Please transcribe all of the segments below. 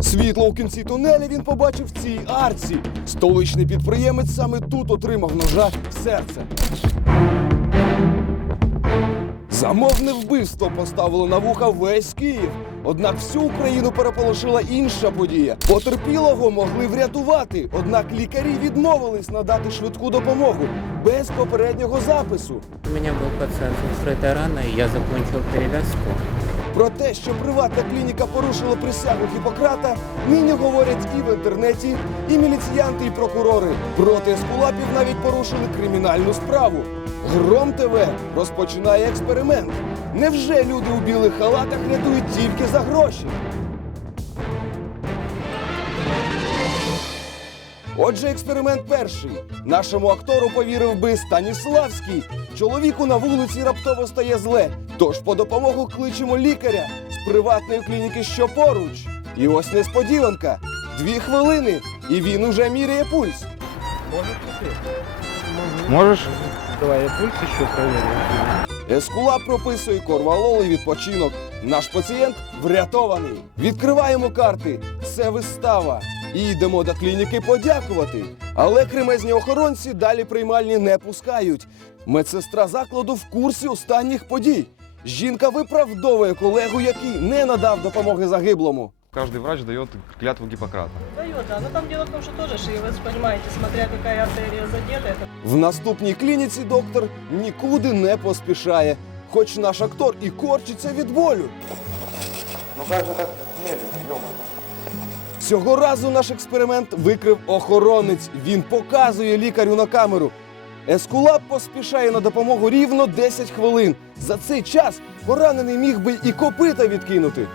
Світло у кінці тунеля він побачив в цій арці. Столичний підприємець саме тут отримав ножа в серце. Замовне вбивство поставило на вуха весь Київ. Однак всю Україну переполошила інша подія. Потерпілого могли врятувати, однак лікарі відмовились надати швидку допомогу без попереднього запису. У меня был пациент с открытой раной, я закончил перевязку. Про те, що приватна клініка порушила присягу Гіппократа, нині говорять і в інтернеті, і міліціянти, і прокурори. Проти ескулапів навіть порушили кримінальну справу. Гром ТВ розпочинає експеримент. Невже люди у білих халатах рятують тільки за гроші? Отже, експеримент перший. Нашому актору повірив би Станіславський. Чоловіку на вулиці раптово стає зле. Тож по допомогу кличемо лікаря з приватної клініки, що поруч. І ось несподіванка. Дві хвилини, і він уже міряє пульс. Можешь? Давай я пульс еще проверю. Ескула прописує корвалол і відпочинок. Наш пацієнт врятований. Відкриваємо карти. Це вистава. І йдемо до клініки подякувати. Але кремезні охоронці далі приймальні не пускають. Медсестра закладу в курсі останніх подій. Жінка виправдовує колегу, який не надав допомоги загиблому. Каждый врач дает клятву Гиппократа. Дает, да. Но там дело в том, что тоже, что вы же понимаете, смотря какая артерия задета, это В наступній клініці доктор нікуди не поспішає, хоч наш актор і корчиться від болю. Ну как же так медленно, Цього разу наш експеримент викрив охоронець. Він показує лікарю на камеру. Ескулап поспішає на допомогу рівно 10 хвилин. За цей час поранений міг би і копита відкинути.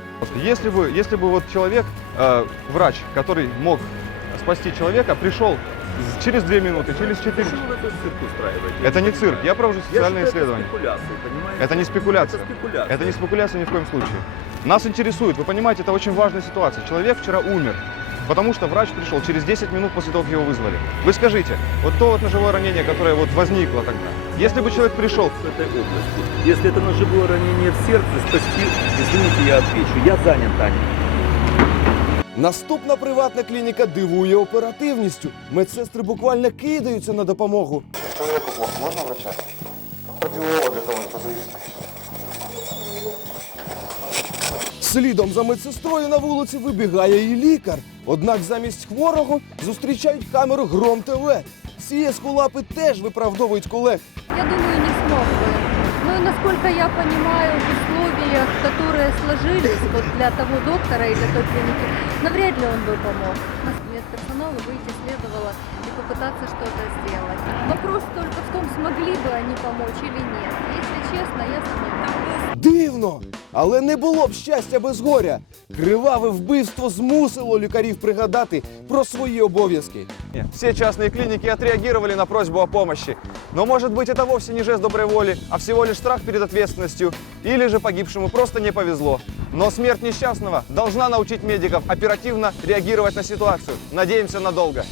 Если бы, если бы вот человек, э, врач, который мог спасти человека, пришел з- через 2 минуты, через 4... Почему вы этот цирк устраиваете? Это не цирк, я провожу Я социальные считаю, исследования. Это спекуляция, понимаете? Это не спекуляция. Это спекуляция. Это не спекуляция ни в коем случае. Нас интересует, вы понимаете, это очень важная ситуация. Человек вчера умер, потому что врач пришел через 10 минут после того, как его вызвали. Вы скажите, вот то вот ножевое ранение, которое вот возникло тогда, если бы человек пришел, в этой области. Если это ножевое ранение в сердце, спасти, извините, я отвечу, я занят, Таня. Наступна приватна клініка дивує оперативністю. Медсестри буквально кидаються на допомогу. Человеку плохо, можно врача? Кардиолога кого-нибудь позовите. Слідом за медсестрою на вулиці вибігає і лікар. Однак замість хворого зустрічають камеру Гром ТВ. Ці ескулапи теж виправдовують колег. Я думаю, не смог бы. Ну и насколько я понимаю, в условиях, которые сложились вот для того доктора и для той клиники, навряд ли он бы помог. Нас медперсоналу выйти следовало и попытаться что-то сделать. Вопрос только в том, смогли бы они помочь или нет. Если честно, я сомневаюсь. Дивно! Але не було б щастя без горя. Криваве вбивство змусило лікарів пригадати про свої обов'язки. Все частные клиники отреагировали на просьбу о помощи. Но может быть это вовсе не жест доброй воли, а всего лишь страх перед ответственностью. Или же погибшему просто не повезло. Но смерть несчастного должна научить медиков оперативно реагировать на ситуацию. Надеемся надолго.